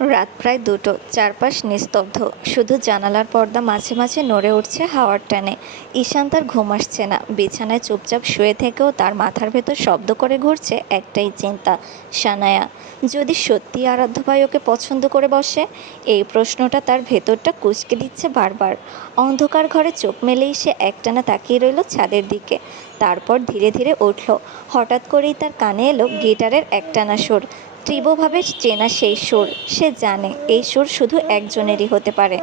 রাত প্রায় 2টো। চারপাশ নিস্তব্ধ। শুধু জানালার পর্দা মাঝে মাঝে নড়ে উঠছে হাওয়ার টানে। ঈশান তার ঘুম আসছে না। বিছানায় চুপচাপ শুয়ে থেকেও তার মাথার ভেতর শব্দ করে ঘুরছে একটাই চিন্তা, সানায়া। যদি সত্যি আরাধ্য ভাই ওকে পছন্দ করে বসে? এই প্রশ্নটা তার ভেতরটা কুঁচকে দিচ্ছে বারবার। অন্ধকার ঘরে চোখ মেলেই সে একটানা তাকিয়ে রইল ছাদের দিকে। তারপর ধীরে ধীরে উঠল। হঠাৎ করেই তার কানে এলো গিটারের একটানা সুর। তীব্রভাবে চেনা সেই সুর। সে জানে এই সুর শুধু একজনেরই হতে পারে।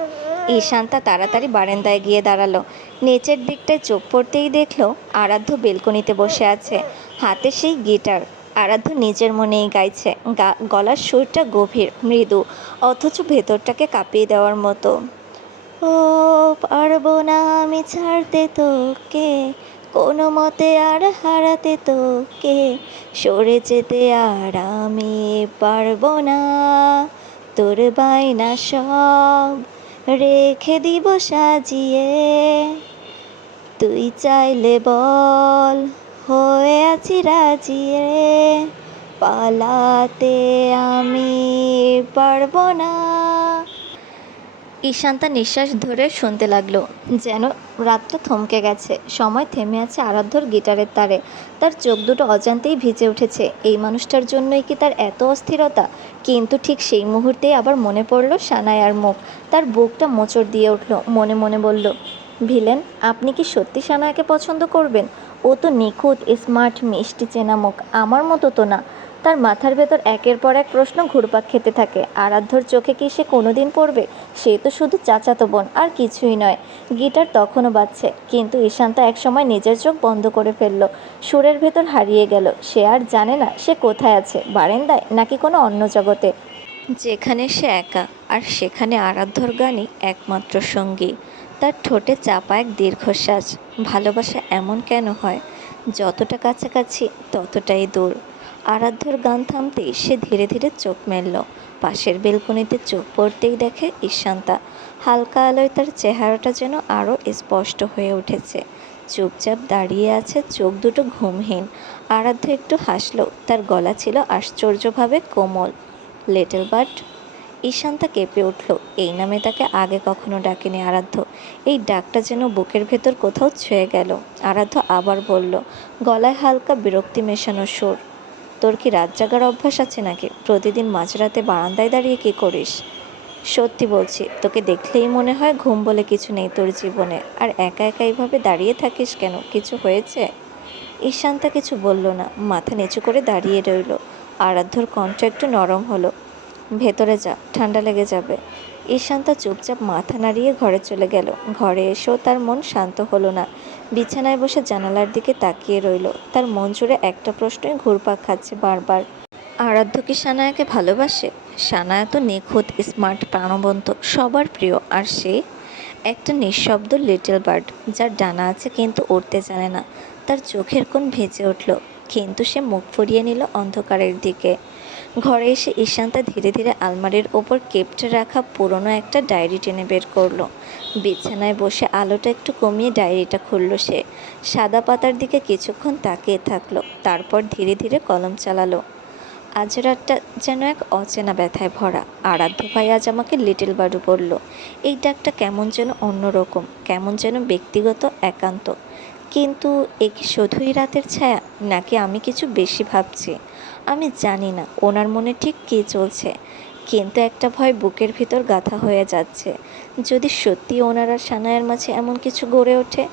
ঈশান্তা তাড়াতাড়ি বারান্দায় গিয়ে দাঁড়ালো। নিচের দিকটায় চোখ পড়তেই দেখলো আরাধ্য বেলকনিতে বসে আছে, হাতে সেই গিটার। আরাধ্য নিজের মনেই গাইছে। গলার সুরটা গভীর, মৃদু, অথচ ভেতরটাকে কাঁপিয়ে দেওয়ার মতো। ও পারবো না আমি ছাড়তে তোকে, কোনো মতে আর হারাতে তোকে, সরে যেতে আর আমি পারবো না, তোর বায়না সব রেখে দিব সাজিয়ে, তুই চাইলে বল হয়ে আছি রাজিয়ে, পালাতে আমি পারবো না। ঈশান্তা নিঃশ্বাস ধরে শুনতে লাগলো, যেন রাতটা থমকে গেছে, সময় থেমে আছে আরাধ্যর গিটারের তারে। তার চোখ দুটো অজান্তেই ভিজে উঠেছে। এই মানুষটার জন্যই কি তার এত অস্থিরতা? কিন্তু ঠিক সেই মুহূর্তেই আবার মনে পড়ল সানায়ার মুখ। তার বুকটা মোচড় দিয়ে উঠল। মনে মনে বলল, ভিলেন, আপনি কি সত্যি সানায়াকে পছন্দ করবেন? ও তো নিখুঁত, স্মার্ট, মিষ্টি চেনা মুখ, আমার মতো তো না। তার মাথার ভেতর একের পর এক প্রশ্ন ঘুরপাক খেতে থাকে। আরাধ্যর চোখে কি সে কোনোদিন পড়বে? সে তো শুধু চাচাতো বোন, আর কিছুই নয়। গিটার তখনও বাজছে, কিন্তু ঈশান্তা একসময় নিজের চোখ বন্ধ করে ফেলল। সুরের ভেতর হারিয়ে গেল। সে আর জানে না সে কোথায় আছে, বারান্দায় নাকি কোনো অন্য জগতে, যেখানে সে একা, আর সেখানে আরাধ্যর গানই একমাত্র সঙ্গী। তার ঠোঁটে চাপা এক দীর্ঘশ্বাস। ভালোবাসা এমন কেন হয়? যতটা কাছাকাছি ততটাই দূর। আরাধ্যর গান থামতেই সে ধীরে ধীরে চোখ মেলল। পাশের বেলকনিতে চোখ পড়তেই দেখে ঈশান্তা। হালকা আলোয় তার চেহারাটা যেন আরও স্পষ্ট হয়ে উঠেছে। চুপচাপ দাঁড়িয়ে আছে, চোখ দুটো ঘুমহীন। আরাধ্য একটু হাসল। তার গলা ছিল আশ্চর্যভাবে কোমল। Little bird. ঈশান্তা কেঁপে উঠল। এই নামে তাকে আগে কখনো ডাকেনি আরাধ্য। এই ডাকটা যেন বুকের ভেতর কোথাও ছুঁয়ে গেল। আরাধ্য আবার বলল, গলায় হালকা বিরক্তি মেশানো সুর, তোর কি রাত জাগার অভ্যাস আছে নাকি? প্রতিদিন মাঝরাতে বারান্দায় দাঁড়িয়ে কী করিস? সত্যি বলছি, তোকে দেখলেই মনে হয় ঘুম বলে কিছু নেই তোর জীবনে। আর একা একা এইভাবে দাঁড়িয়ে থাকিস কেন? কিছু হয়েছে? ঈশান্তা কিছু বলল না, মাথা নিচু করে দাঁড়িয়ে রইল। আরাধ্যর কণ্ঠ একটু নরম হলো, ভেতরে যা, ঠান্ডা লেগে যাবে। ঈশান্তা চুপচাপ মাথা নাড়িয়ে ঘরে চলে গেল। ঘরে এসেও তার মন শান্ত হলো না। বিছানায় বসে জানালার দিকে তাকিয়ে রইল। তার মন জুড়ে একটা প্রশ্নই ঘুরপাক খাচ্ছে বারবার, আরাধ্য কি সানায়াকে ভালোবাসে? সানায়া তো নিখুঁত, স্মার্ট, প্রাণবন্ত, সবার প্রিয়। আর সে একটা নিঃশব্দ লিটল বার্ড, যার ডানা আছে কিন্তু উড়তে জানে না। তার চোখের কোণ ভেজে উঠল, কিন্তু সে মুখ ফুরিয়ে নিল অন্ধকারের দিকে। ঘরে এসে ঈশান্তা ধীরে ধীরে আলমারির ওপর কেপটে রাখা পুরনো একটা ডায়েরি টেনে বের করলো। বিছানায় বসে আলোটা একটু কমিয়ে ডায়েরিটা খুলল সে। সাদা পাতার দিকে কিছুক্ষণ তাকিয়ে থাকলো, তারপর ধীরে ধীরে কলম চালালো। আজ রাতটা যেন এক অচেনা ব্যথায় ভরা। আরাধ্য ভাই আজ আমাকে লিটল বার্ড বলল। এই ডাকটা কেমন যেন অন্যরকম, কেমন যেন ব্যক্তিগত, একান্ত। কিন্তু এ কি শুধুই রাতের ছায়া, নাকি আমি কিছু বেশি ভাবছি? আমি জানি না ওনার মনে ঠিক কী চলছে, কিন্তু একটা ভয় বুকের ভিতর গাঁথা হয়ে যাচ্ছে। যদি সত্যি ওনার আর সানায়ার মাঝে এমন কিছু গড়ে ওঠে,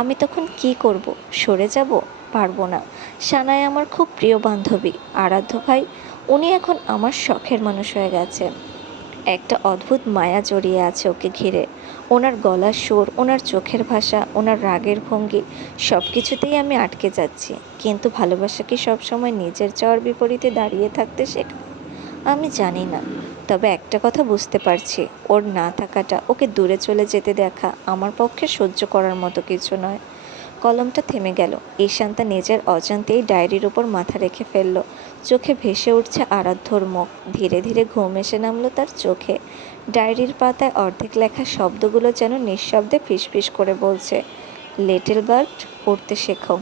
আমি তখন কি করব? সরে যাব? পারবো না। সানায়া আমার খুব প্রিয় বান্ধবী। আরাধ্য ভাই, উনি এখন আমার শখের মানুষ হয়ে গেছে। একটা অদ্ভুত মায়া জড়িয়ে আছে ওকে ঘিরে। ওনার গলার সুর, ওনার চোখের ভাষা, ওনার রাগের ভঙ্গি, সব কিছুতেই আমি আটকে যাচ্ছি। কিন্তু ভালোবাসা কি সবসময় নিজের চাওয়ার বিপরীতে দাঁড়িয়ে থাকতে শেখা? আমি জানি না। তবে একটা কথা বুঝতে পারছি, ওর না থাকাটা, ওকে দূরে চলে যেতে দেখা আমার পক্ষে সহ্য করার মতো কিছু নয়। কলমটা থেমে গেল। ঈশান্তা নিজের অজান্তেই ডায়েরির উপর মাথা রেখে ফেলল। চোখে ভেসে উঠছে আরাধ্যর মুখ। ধীরে ধীরে ঘুম এসে নামলো তার চোখে। ডায়েরির পাতায় অর্ধেক লেখা শব্দগুলো যেন নিঃশব্দে ফিসফিস করে বলছে, লিটল বার্ড, উড়তে শেখো।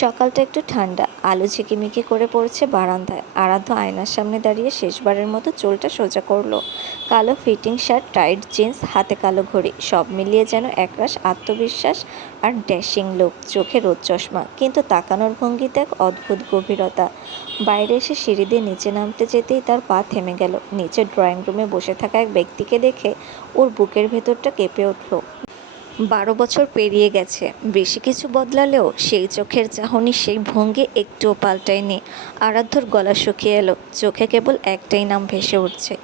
সকালটা একটু ঠান্ডা, আলো ঝিকিমিকি করে পড়ছে বারান্দায়। আরাধ্য আয়নার সামনে দাঁড়িয়ে শেষবারের মতো চুলটা সোজা করলো। কালো ফিটিং শার্ট, টাইট জিন্স, হাতে কালো ঘড়ি, সব মিলিয়ে যেন একরাশ আত্মবিশ্বাস আর ড্যাশিং লুক। চোখে রোদ চশমা, কিন্তু তাকানোর ভঙ্গিতে এক অদ্ভুত গভীরতা। বাইরে এসে সিঁড়ি দিয়ে নিচে নামতে যেতেই তার পা থেমে গেল। নিচে ড্রয়িং রুমে বসে থাকা এক ব্যক্তিকে দেখে ওর বুকের ভেতরটা কেঁপে উঠল। 12 বছর পেরিয়ে গেছে, বেশি কিছু বদলালেও সেই চোখের চাহনি, সেই ভঙ্গি একটুও পাল্টায়নি। আরাধ্যর গলা শুকিয়ে এলো, চোখে কেবল একটাই নাম ভেসে উঠছে,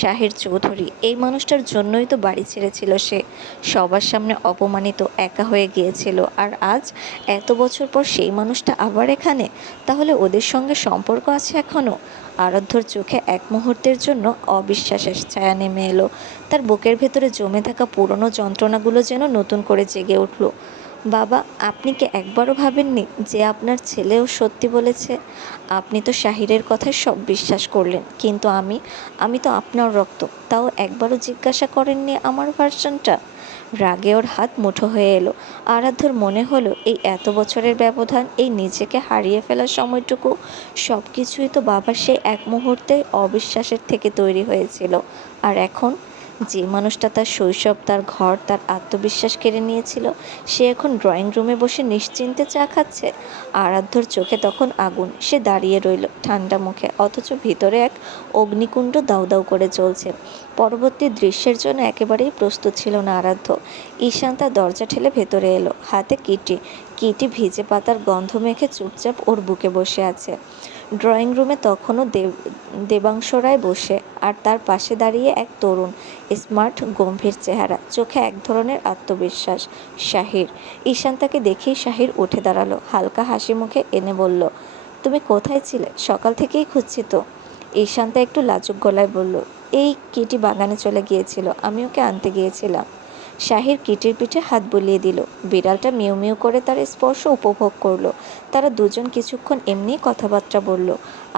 শাহির চৌধুরী। এই মানুষটার জন্যই তো বাড়ি ছেড়েছিল সে, সবার সামনে অপমানিত, একা হয়ে গিয়েছিল। আর আজ এত বছর পর সেই মানুষটা আবার এখানে। তাহলে ওদের সঙ্গে সম্পর্ক আছে এখনও? আরাধ্যর চোখে এক মুহূর্তের জন্য অবিশ্বাসের ছায়া নেমে এলো। তার বুকের ভেতরে জমে থাকা পুরনো যন্ত্রণাগুলো যেন নতুন করে জেগে উঠল। বাবা, আপনি কি একবারও ভাবেননি যে আপনার ছেলেও সত্যি বলেছে? আপনি তো শাহিরের কথায় সব বিশ্বাস করলেন, কিন্তু আমি তো আপনার রক্ত, তাও একবারও জিজ্ঞাসা করেননি আমার ভার্সনটা? রাগে ওর হাত মুঠো হয়ে এলো। আরাধ্যর মনে হলো এই এত বছরের ব্যবধান, এই নিজেকে হারিয়ে ফেলার সময়টুকু, সব কিছুই তো বাবার সেই এক মুহূর্তে অবিশ্বাসের থেকে তৈরি হয়েছিল। আর এখন যে মানুষটা তার শৈশব, তার ঘর, তার আত্মবিশ্বাস কেড়ে নিয়েছিল, সে এখন ড্রয়িং রুমে বসে নিশ্চিন্তে চা খাচ্ছে। আরাধ্যর চোখে তখন আগুন। সে দাঁড়িয়ে রইল ঠান্ডা মুখে, অথচ ভিতরে এক অগ্নিকুণ্ড দাউ দাউ করে চলছে। পরবর্তী দৃশ্যের জন্য একেবারেই প্রস্তুত ছিল না আরাধ্য। ঈশান তার দরজা ঠেলে ভেতরে এলো, হাতে কিটি। কিটি ভিজে পাতার গন্ধ মেখে চুপচাপ ওর বুকে বসে আছে। ড্রয়িং রুমে তখনও দেবাংশ রায় বসে, আর তার পাশে দাঁড়িয়ে এক তরুণ, স্মার্ট, গম্ভীর চেহারা, চোখে এক ধরনের আত্মবিশ্বাস। শাহির। ঈশান তাকে দেখেই শাহির উঠে দাঁড়ালো, হালকা হাসি মুখে এনে বলল, তুমি কোথায় ছিলে? সকাল থেকেই খুঁজছি তো। ঈশান্তা একটু লাজুক গলায় বলল, এই কিটি বাগানে চলে গিয়েছিল, আমি ওকে আনতে গিয়েছিলাম। শাহির কিটির পিঠে হাত বুলিয়ে দিল। বিড়ালটা মিউ মিউ করে তার স্পর্শ উপভোগ করলো। তারা দুজন কিছুক্ষণ এমনিই কথাবার্তা বলল,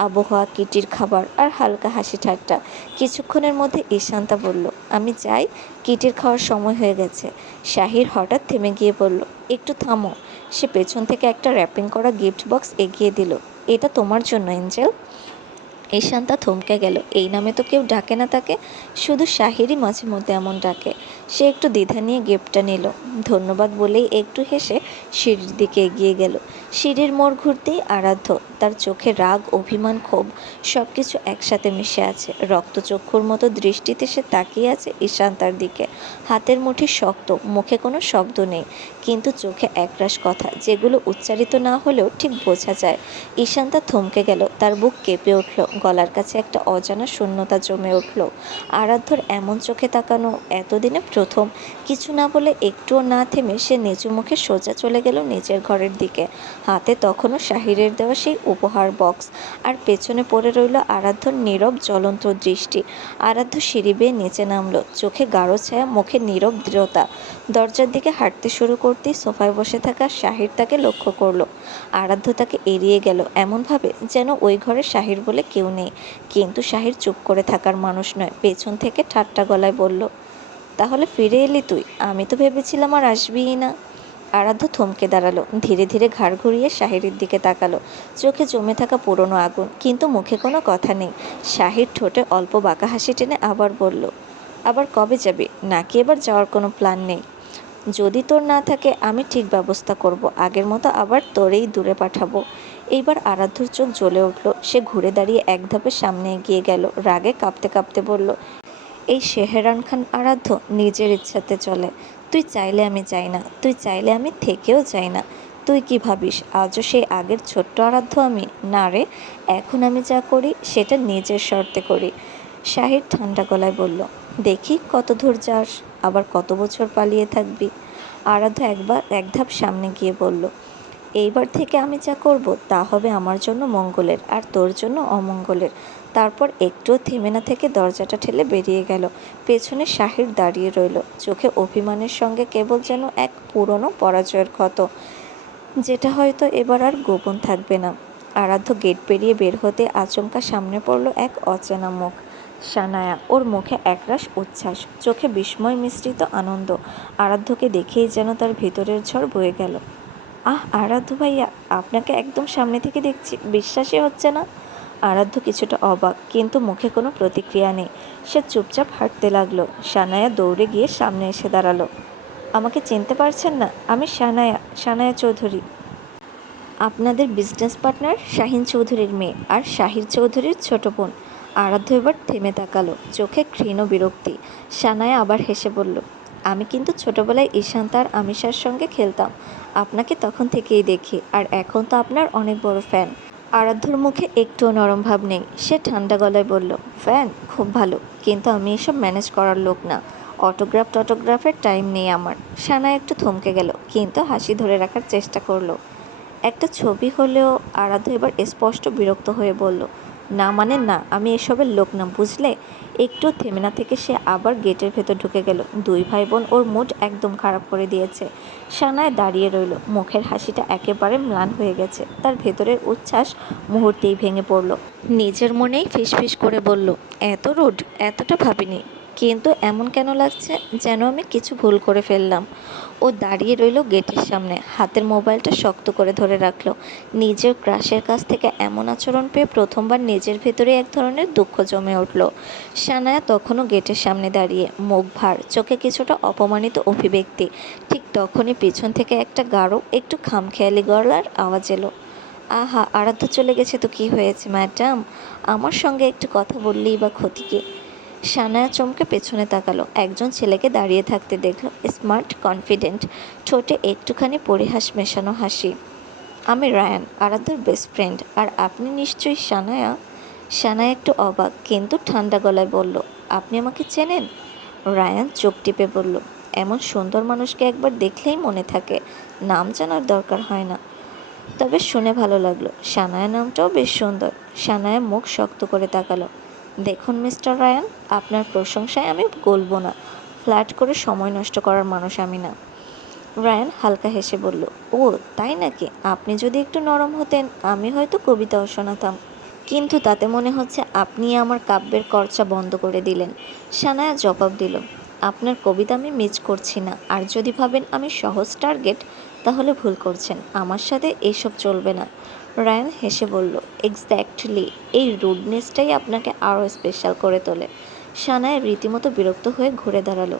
আবহাওয়া, কিটির খাবার আর হালকা হাসি ঠাট্টা। কিছুক্ষণের মধ্যে ঈশান্তা বলল, আমি যাই, কিটির খাওয়ার সময় হয়ে গেছে। শাহির হঠাৎ থেমে গিয়ে বলল, একটু থামো। সে পেছন থেকে একটা র্যাপিং করা গিফট বক্স এগিয়ে দিল। এটা তোমার জন্য, এঞ্জেল। ঈশান্তা থমকে গেল। এই নামে তো কেউ ডাকে না তাকে, শুধু শাহিরই মাঝে মধ্যে এমন ডাকে। সে একটু দ্বিধা নিয়ে গিফটটা নিল, ধন্যবাদ বলেই একটু হেসে সিঁড়ির দিকে এগিয়ে গেল। সিঁড়ির মোড় ঘুরতেই আরাধ্য, তার চোখে রাগ, অভিমান, ক্ষোভ সব কিছু একসাথে মিশে আছে। রক্তচক্ষুর মতো দৃষ্টিতে সে তাকিয়ে আছে ঈশান্তার দিকে। হাতের মুঠি শক্ত, মুখে কোনো শব্দ নেই, কিন্তু চোখে একরাশ কথা, যেগুলো উচ্চারিত না হলেও ঠিক বোঝা যায়। ঈশান্তা থমকে গেল, তার বুক কেঁপে উঠল, গলার কাছে একটা অজানা শূন্যতা জমে উঠল। আরাধ্যর এমন চোখে তাকানো এতদিনে প্রথম। কিছু না বলে, একটুও না থেমে সে নিচু মুখে সোজা চলে গেল নিজের ঘরের দিকে। হাতে তখনও শাহিরের দেওয়া সেই উপহার বক্স, আর পেছনে পড়ে রইল আরাধ্যর নীরব জ্বলন্ত দৃষ্টি। আরাধ্য সিঁড়ি বেয়ে নিচে নামলো, চোখে গাঢ় ছায়া, মুখে নীরব দৃঢ়তা। দরজার দিকে হাঁটতে শুরু করতেই সোফায় বসে থাকা শাহির তাকে লক্ষ্য করলো। আরাধ্য তাকে এড়িয়ে গেল এমনভাবে যেন ওই ঘরে শাহির বলে কেউ নেই। কিন্তু শাহির চুপ করে থাকার মানুষ নয়, পেছন থেকে ঠাট্টা গলায় বলল, তাহলে ফিরে এলি তুই? আমি তো ভেবেছিলাম আর আসবিই না। আরাধ্য থমকে দাঁড়ালো, ধীরে ধীরে ঘাড় ঘুরিয়ে শাহিরের দিকে তাকালো। চোখে জমে থাকা পুরনো আগুন, কিন্তু মুখে কোনো কথা নেই। শাহির ঠোঁটে অল্প বাঁকা হাসি টেনে আবার বলল, আবার কবে যাবে? নাকি এবার যাওয়ার কোনো প্ল্যান নেই? যদি তোর না থাকে আমি ঠিক ব্যবস্থা করব, আগের মতো আবার তোরেই দূরে পাঠাবো। এইবার আরাধ্যর চোখ জ্বলে উঠল। সে ঘুরে দাঁড়িয়ে এক ধাপে সামনে এগিয়ে গেল, রাগে কাঁপতে কাঁপতে বলল, এই শেহরান খান আরাধ্য নিজের ইচ্ছাতে চলে। তুই চাইলে আমি যাই না, তুই চাইলে আমি থেকেও যাই না। তুই কি ভাবিস আজও সেই আগের ছোট্ট আরাধ্য আমি? না রে, এখন আমি যা করি সেটা নিজের শর্তে করি। শাহির ঠান্ডা গলায় বলল, দেখি কত দূর যাস, আবার কত বছর পালিয়ে থাকবি। আরাধ্য এক ধাপ সামনে গিয়ে বলল, এইবার থেকে আমি যা করব তা হবে আমার জন্য মঙ্গলের, আর তোর জন্য অমঙ্গলের। তারপর একটুও থেমে না থেকে দরজাটা ঠেলে বেরিয়ে গেল। পেছনে শাহির দাঁড়িয়ে রইল, চোখে অভিমানের সঙ্গে কেবল যেন এক পুরনো পরাজয়ের ক্ষত, যেটা হয়তো এবার আর গোপন থাকবে না। আরাধ্য গেট পেরিয়ে বের হতে আচমকা সামনে পড়ল এক অচেনা মুখ। সানায়া। ওর মুখে একরাশ উচ্ছ্বাস, চোখে বিস্ময় মিশ্রিত আনন্দ। আরাধ্যকে দেখেই যেন তার ভিতরের ঝড় বয়ে গেল। আরাধ্য ভাইয়া, আপনাকে একদম সামনে থেকে দেখছি, বিশ্বাসই হচ্ছে না। আরাধ্য কিছুটা অবাক, কিন্তু মুখে কোনো প্রতিক্রিয়া নেই। সে চুপচাপ হাঁটতে লাগলো। সানায়া দৌড়ে গিয়ে সামনে এসে দাঁড়ালো। আমাকে চিনতে পারছেন না? আমি সানায়া, সানায়া চৌধুরী। আপনাদের বিজনেস পার্টনার শাহিন চৌধুরীর মেয়ে, আর শাহির চৌধুরীর ছোট বোন। আরাধ্য এবার থেমে তাকালো, চোখে ক্ষীণ বিরক্তি। সানায়া আবার হেসে বলল, আমি কিন্তু ছোটবেলায় ঈশান্ত আর আমিষার সঙ্গে খেলতাম। আপনাকে তখন থেকেই দেখি, আর এখন তো আপনার অনেক বড় ফ্যান। আরাধ্যর মুখে একটুও নরম ভাব নেই। সে ঠান্ডা গলায় বলল, ফ্যান? খুব ভালো, কিন্তু আমি এসব ম্যানেজ করার লোক না। অটোগ্রাফের টাইম নেই আমার। সানায়া একটু থমকে গেল, কিন্তু হাসি ধরে রাখার চেষ্টা করলো। একটা ছবি হলেও। আরাধ্য এবার স্পষ্ট বিরক্ত হয়ে বলল, না মানে না, আমি এসবের লোক না, বুঝলে? একটু থেমে না থেকে সে আবার গেটের ভেতর ঢুকে গেল। দুই ভাই বোন ওর মুড একদম খারাপ করে দিয়েছে। সানায় দাঁড়িয়ে রইল, মুখের হাসিটা একেবারে ম্লান হয়ে গেছে। তার ভেতরের উচ্ছ্বাস মুহূর্তেই ভেঙে পড়ল। নিজের মনেই ফিসফিস করে বলল, এত রুড, এতটা ভাবিনি। কিন্তু এমন কেন লাগছে যেন আমি কিছু ভুল করে ফেললাম। ও দাঁড়িয়ে রইল গেটের সামনে, হাতের মোবাইলটা শক্ত করে ধরে রাখল। নিজের ক্রাশের কাছ থেকে এমন আচরণ পেয়ে প্রথমবার নিজের ভেতরে এক ধরনের দুঃখ জমে উঠল। সানায়া তখনও গেটের সামনে দাঁড়িয়ে, মুখ ভার, চোখে কিছুটা অপমানিত অভিব্যক্তি। ঠিক তখনই পিছন থেকে একটা গাঢ়, একটু খামখেয়ালি গলার আওয়াজ এলো, আহা, আরাধ্য চলে গেছে তো কী হয়েছে ম্যাডাম? আমার সঙ্গে একটু কথা বললেই বা ক্ষতি কী? সানায়া চমকে পেছনে তাকালো। একজন ছেলেকে দাঁড়িয়ে থাকতে দেখল, স্মার্ট, কনফিডেন্ট, ঠোঁটে একটুখানি পরিহাস মেশানো হাসি। আমি রায়ান, আরাধ্যর বেস্ট ফ্রেন্ড। আর আপনি নিশ্চয়ই সানায়া? সানায়া একটু অবাক, কিন্তু ঠান্ডা গলায় বলল, আপনি আমাকে চেনেন? রায়ান চোখ টিপে বলল, এমন সুন্দর মানুষকে একবার দেখলেই মনে থাকে, নাম জানার দরকার হয় না। তবে শুনে ভালো লাগলো, সানায়া নামটাও বেশ সুন্দর। সানায়া মুখ শক্ত করে তাকালো। দেখুন মিস্টার রায়ান, আপনার প্রশংসায় আমি গলব না। ফ্ল্যাট করে সময় নষ্ট করার মানুষ আমি না। রায়ান হালকা হেসে বলল, ও তাই নাকি? আপনি যদি একটু নরম হতেন আমি হয়তো কবিতাও শোনাতাম, কিন্তু তাতে মনে হচ্ছে আপনি আমার কাব্যের চর্চা বন্ধ করে দিলেন। সানায়া জবাব দিল, আপনার কবিতা আমি মিস করছি না, আর যদি ভাবেন আমি সহজ টার্গেট তাহলে ভুল করছেন। আমার সাথে এসব চলবে না। রায়ান হেসে বলল, এক্স্যাক্টলি, এই রুডনেসটাই আপনাকে আরও স্পেশাল করে তোলে। সানায়া রীতিমতো বিরক্ত হয়ে ঘুরে দাঁড়ালো।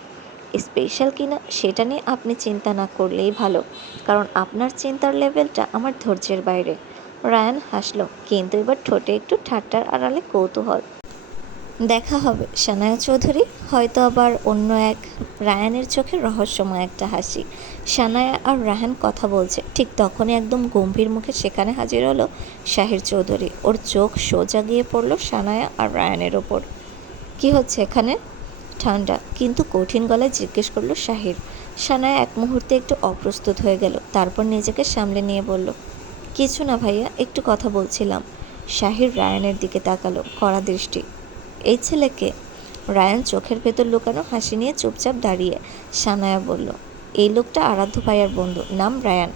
স্পেশাল কিনা সেটা নিয়ে আপনি চিন্তা না করলেই ভালো, কারণ আপনার চিন্তার লেভেলটা আমার ধৈর্যের বাইরে। রায়ান হাসল, কিন্তু এবার ঠোঁটে একটু ঠাট্টার আড়ালে কৌতূহল। দেখা হবে সানায়া চৌধুরী, হয়তো আবার অন্য এক। রায়ানের চোখে রহস্যময় একটা হাসি। সানায়া আর রায়ান কথা বলছে, ঠিক তখনই একদম গম্ভীর মুখে সেখানে হাজির হলো শাহির চৌধুরী। ওর চোখ সোজা গিয়ে পড়ল সানায়া আর রায়ানের ওপর। কি হচ্ছে এখানে? ঠান্ডা কিন্তু কঠিন গলায় জিজ্ঞেস করলো শাহির। সানায়া এক মুহূর্তে একটু অপ্রস্তুত হয়ে গেল, তারপর নিজেকে সামলে নিয়ে বলল, কিছু না ভাইয়া, একটু কথা বলছিলাম। শাহির রায়ানের দিকে তাকালো, কড়া দৃষ্টি। এই ছেলেকে? রায়ান চোখের ভেতর লুকানো হাসি নিয়ে চুপচাপ দাঁড়িয়ে। সানায়া বলল, এই লোকটা আরাধ্য ভাইয়ার বন্ধু, নাম রায়ান।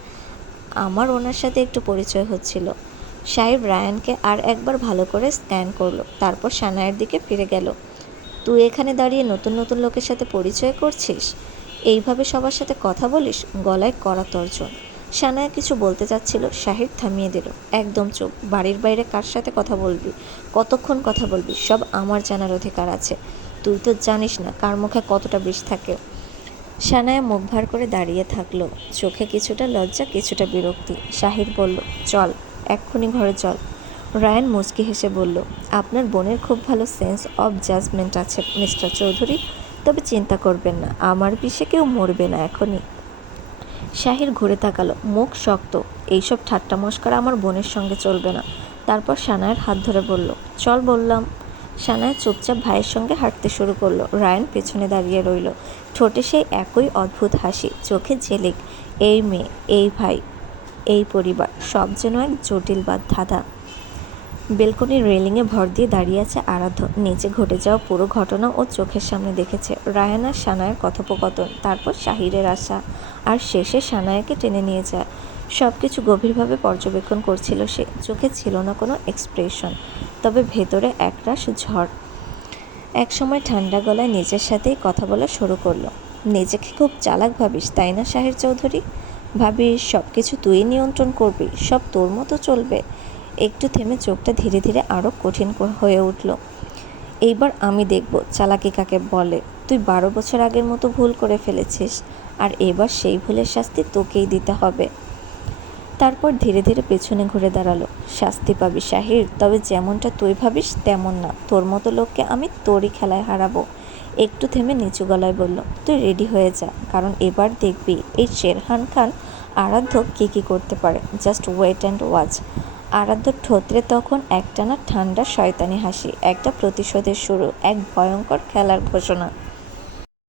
আমার ওনার সাথে একটু পরিচয় হচ্ছিল। সাহেব রায়ানকে আর একবার ভালো করে স্ক্যান করলো, তারপর সানায়ের দিকে ফিরে গেল। তুই এখানে দাঁড়িয়ে নতুন নতুন লোকের সাথে পরিচয় করছিস? এইভাবে সবার সাথে কথা বলিস? গলায় কড়া তর্জন। সানায়া কিছু বলতে চাচ্ছিল, শাহিদ থামিয়ে দিল, একদম চুপ। বাড়ির বাইরে কার সাথে কথা বলবি, কতক্ষণ কথা বলবি, সব আমার জানার অধিকার আছে। তুই তো জানিস না কার মুখে কতটা বিষ থাকে। সানায়া মুখ ভার করে দাঁড়িয়ে থাকলো, চোখে কিছুটা লজ্জা, কিছুটা বিরক্তি। শাহিদ বলল, চল, এক্ষুনি ঘরে চল। রায়ান মুচকি হেসে বলল, আপনার বোনের খুব ভালো সেন্স অফ জাজমেন্ট আছে মিস্টার চৌধুরী। তবে চিন্তা করবেন না, আমার বিষে কেউ মরবে না এখনই। শাহির ঘুরে তাকালো, মুখ শক্ত। এইসব ঠাট্টা মস্করা আমার বোনের সঙ্গে চলবে না। তারপর সানায়ের হাত ধরে বলল, চল বললাম। সানায়া চুপচাপ ভাইয়ের সঙ্গে হাঁটতে শুরু করলো। রায়ান পেছনে দাঁড়িয়ে রইল, ঠোঁটে সেই একই অদ্ভুত হাসি, চোখে ঝিলিক। এই মেয়ে, এই ভাই, এই পরিবার, সব যেন এক জটিল ধাঁধা। বেলকনির রেলিংয়ে ভর দিয়ে দাঁড়িয়ে আছে আরাধ্য। নিচে ঘটে যাওয়া পুরো ঘটনা ও চোখের সামনে দেখেছে। রায়ান আর সানায়ের কথোপকথন, তারপর শাহিরের আসা, আর শেষে সানায়াকে টেনে নিয়ে যায়। সব কিছু গভীরভাবে পর্যবেক্ষণ করছিল সে। চোখে ছিল না কোনো এক্সপ্রেশন, তবে ভেতরে একরাশ ঝড়। একসময় ঠান্ডা গলায় নিজের সাথেই কথা বলা শুরু করলো, নিজেকে খুব চালাক ভাবিস তাই না শাহির চৌধুরী? ভাবিস সব কিছু তুই নিয়ন্ত্রণ করবি, সব তোর মতো চলবে? একটু থেমে চোখটা ধীরে ধীরে আরও কঠিন হয়ে উঠল। এইবার আমি দেখব চালাকি কাকে বলে। তুই 12 বছর আগের মতো ভুল করে ফেলেছিস, আর এবার সেই ভুলের শাস্তি তোকেই দিতে হবে। তারপর ধীরে ধীরে পেছনে ঘুরে দাঁড়ালো। শাস্তি পাবি শাহির, তবে যেমনটা তুই ভাবিস তেমন না। তোর মতো লোককে আমি তোরই খেলায় হারাবো। একটু থেমে নিচু গলায় বলল, তুই রেডি হয়ে যা, কারণ এবার দেখবি এই শেরহান খান আরাধ্য কী করতে পারে। Just wait and watch. আরাধ্যর ঠোঁটে তখন একটানা ঠান্ডা শয়তানি হাসি, একটা প্রতিশোধের শুরু, এক ভয়ঙ্কর খেলার ঘোষণা।